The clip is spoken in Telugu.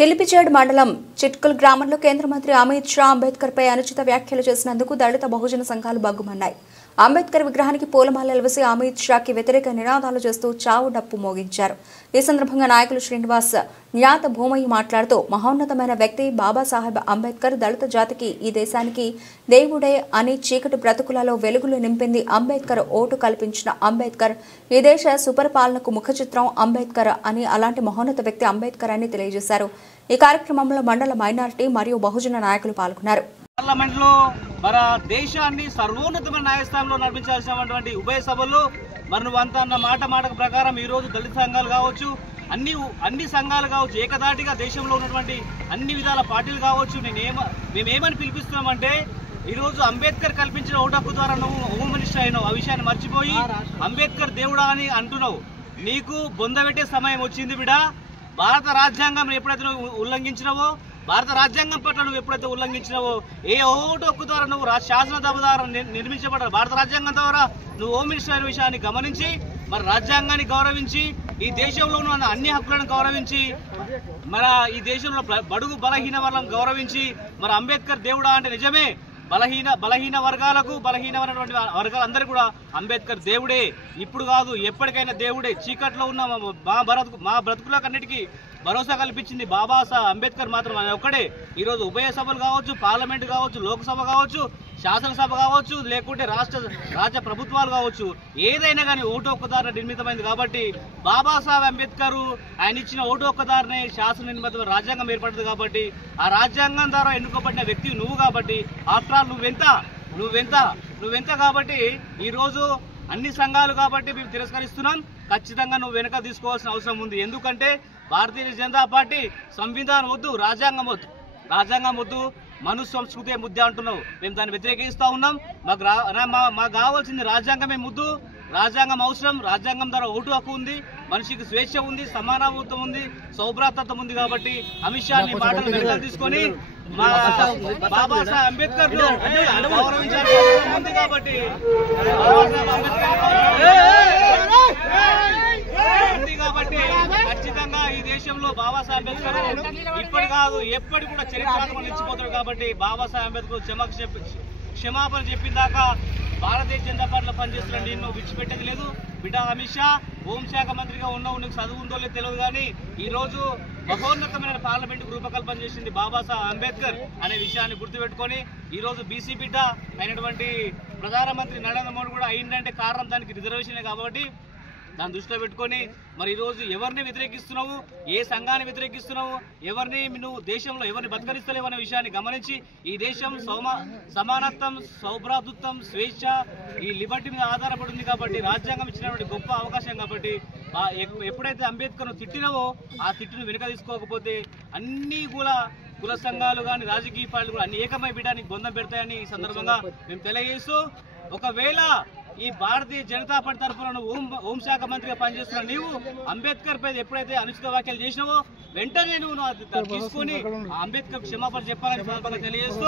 చిలిపిచేడు మండలం చిట్కుల్ గ్రామంలో కేంద్ర మంత్రి అమిత్ షా అంబేద్కర్ పై అనుచిత వ్యాఖ్యలు చేసినందుకు దళిత బహుజన సంఘాలు బగ్గుమన్నాయి. అంబేద్కర్ విగ్రహానికి పూలమాలలు వేసి అమిత్ షాకి వ్యతిరేక నినాదాలు చేస్తూ చావు డప్పు మోగించారు. ఈ సందర్భంగా నాయకులు శ్రీనివాస్ జ్ఞాత భూమయ్య మాట్లాడుతూ మహోన్నతమైన వ్యక్తి బాబాసాహెబ్ అంబేద్కర్ దళిత జాతికి ఈ దేశానికి దేవుడే అని చీకటి బ్రతుకులలో వెలుగులు నింపింది అంబేద్కర్, ఓటు కల్పించిన అంబేద్కర్, ఈ దేశ సుపరిపాలనకు ముఖచిత్రం అంబేద్కర్ అని అలాంటి మహోన్నత వ్యక్తి అంబేద్కర్ అని తెలియజేశారు. ఈ కార్యక్రమంలో మండల మైనారిటీ మరియు బహుజన నాయకులు పాల్గొన్నారు. పార్లమెంట్ లో మన దేశాన్ని సర్వోన్నతమైన న్యాయస్థానంలో నడిపించాల్సినటువంటి ఉభయ సభల్లో మరి నువ్వంతా అన్న మాట ప్రకారం ఈ రోజు దళిత సంఘాలు కావచ్చు, అన్ని సంఘాలు కావచ్చు, ఏకదాటిగా దేశంలో ఉన్నటువంటి అన్ని విధాల పార్టీలు కావచ్చు, మేమేమని పిలిపిస్తున్నామంటే ఈ రోజు అంబేద్కర్ కల్పించిన ఓటు హక్కు ద్వారా నువ్వు హోమ్ మినిస్టర్ అయినావు. ఆ విషయాన్ని మర్చిపోయి అంబేద్కర్ దేవుడా అని అంటున్నావు. నీకు బొందబెట్టే సమయం వచ్చింది బిడా. భారత రాజ్యాంగం ఎప్పుడైతే నువ్వు ఉల్లంఘించినవో, భారత రాజ్యాంగం పట్ల నువ్వు ఎప్పుడైతే ఉల్లంఘించినవో, ఏ ఓటు హక్కు ద్వారా నువ్వు శాసనసభ ద్వారా నిర్మించబడ్డారు భారత రాజ్యాంగం ద్వారా నువ్వు హోమ్ మినిస్టర్ అయిన విషయాన్ని గమనించి మరి రాజ్యాంగాన్ని గౌరవించి ఈ దేశంలో ఉన్న అన్ని హక్కులను గౌరవించి మన ఈ దేశంలో బడుగు బలహీన వర్గాలను గౌరవించి మరి అంబేద్కర్ దేవుడా అంటే నిజమే బలహీన వర్గాలకు బలహీనమైనటువంటి వర్గాలందరూ కూడా అంబేద్కర్ దేవుడే, ఇప్పుడు కాదు ఎప్పటికైనా దేవుడే. చీకట్లో ఉన్న మా బ్రతుకులకు అన్నిటికీ భరోసా కల్పించింది బాబాసాహెబ్ అంబేద్కర్ మాత్రం ఒక్కడే. ఈరోజు ఉభయ సభలు కావచ్చు, పార్లమెంట్ కావచ్చు, లోక్సభ కావచ్చు, శాసనసభ కావచ్చు, లేకుంటే రాజ్య ప్రభుత్వాలు కావచ్చు, ఏదైనా కానీ ఓటు హక్కుదారుని నిర్మితమైంది కాబట్టి బాబాసాహెబ్ అంబేద్కర్ ఆయన ఇచ్చిన ఓటు హక్కుదారునే శాసన నిర్మిత రాజ్యాంగం ఏర్పడింది కాబట్టి ఆ రాజ్యాంగం ద్వారా ఎన్నుకోబడిన వ్యక్తి నువ్వు కాబట్టి ఆఫ్టర్ ఆల్ నువ్వెంత కాబట్టి ఈరోజు అన్ని సంఘాలు కాబట్టి మేము తిరస్కరిస్తున్నాం. ఖచ్చితంగా నువ్వు వెనక తీసుకోవాల్సిన అవసరం ఉంది. ఎందుకంటే భారతీయ జనతా పార్టీ సంవిధానం వద్దు, రాజ్యాంగం వద్దు, మను సంస్కృతి ముద్ద అంటున్నావు. మేము దాన్ని వ్యతిరేకిస్తూ ఉన్నాం. మాకు కావాల్సింది రాజ్యాంగమే ముద్దు. రాజ్యాంగం అవసరం. రాజ్యాంగం ద్వారా ఓటు హక్కు ఉంది, మనిషికి స్వేచ్ఛ ఉంది, సమానత్వం ఉంది, సౌభ్రాతత్వం ఉంది. కాబట్టి అమిత్ షా నీ మాటలు వెనకాల తీసుకొని బాబాసాహెబ్ అంబేద్కర్ గౌరవించాల్సిన అవసరం ఉంది. కాబట్టి ఖచ్చితంగా ఈ దేశంలో బాబాసాహెబ్ అంబేద్కర్ ఇప్పటి కాదు ఎప్పటి కూడా చరిత్రాత్మకంగా నిలిచిపోతాడు. కాబట్టి బాబాసాహెబ్ అంబేద్కర్ క్షమాపణ చెప్పిన దాకా భారతీయ జనతా పార్టీలో పనిచేస్తున్న నేను విడిచిపెట్టేది లేదు. బిడ్డ అమిత్ షా హోంశాఖ మంత్రిగా ఉన్నావు, నీకు చదువు ఉందో లేదో తెలియదు, కానీ ఈరోజు మహోన్నతమైన పార్లమెంటుకు రూపకల్పన చేసింది బాబాసాహెబ్ అంబేద్కర్ అనే విషయాన్ని గుర్తుపెట్టుకొని ఈరోజు బీసీ బిడ్డ అయినటువంటి ప్రధానమంత్రి నరేంద్ర మోడీ కూడా అయిందంటే కారణం దానికి రిజర్వేషనే కాబట్టి దాన్ని దృష్టిలో పెట్టుకొని మరి ఈరోజు ఎవరిని వ్యతిరేకిస్తున్నావు, ఏ సంఘాన్ని వ్యతిరేకిస్తున్నావు, నువ్వు దేశంలో ఎవరిని బతకరిస్తలేవు అనే విషయాన్ని గమనించి ఈ దేశం సమానత్వం, సౌభ్రాతృత్వం, స్వేచ్ఛ, ఈ లిబర్టీ మీద ఆధారపడి ఉంది కాబట్టి రాజ్యాంగం ఇచ్చినటువంటి గొప్ప అవకాశం కాబట్టి ఎప్పుడైతే అంబేద్కర్ను తిట్టినావో ఆ తిట్టును వెనుక తీసుకోకపోతే అన్ని కుల సంఘాలు కానీ రాజకీయ పార్టీలు కూడా అన్ని ఏకమై బిడ్డానికి బొందం పెడతాయని ఈ సందర్భంగా మేము తెలియజేస్తూ, ఒకవేళ ఈ భారతీయ జనతా పార్టీ తరఫున హోంశాఖ మంత్రిగా పనిచేస్తున్న నీవు అంబేద్కర్ పై ఎప్పుడైతే అనుచిత వ్యాఖ్యలు చేసినావో వెంటనే నువ్వు తీసుకుని అంబేద్కర్ క్షమాపణ చెప్పాలని సందర్భంగా తెలియజేస్తూ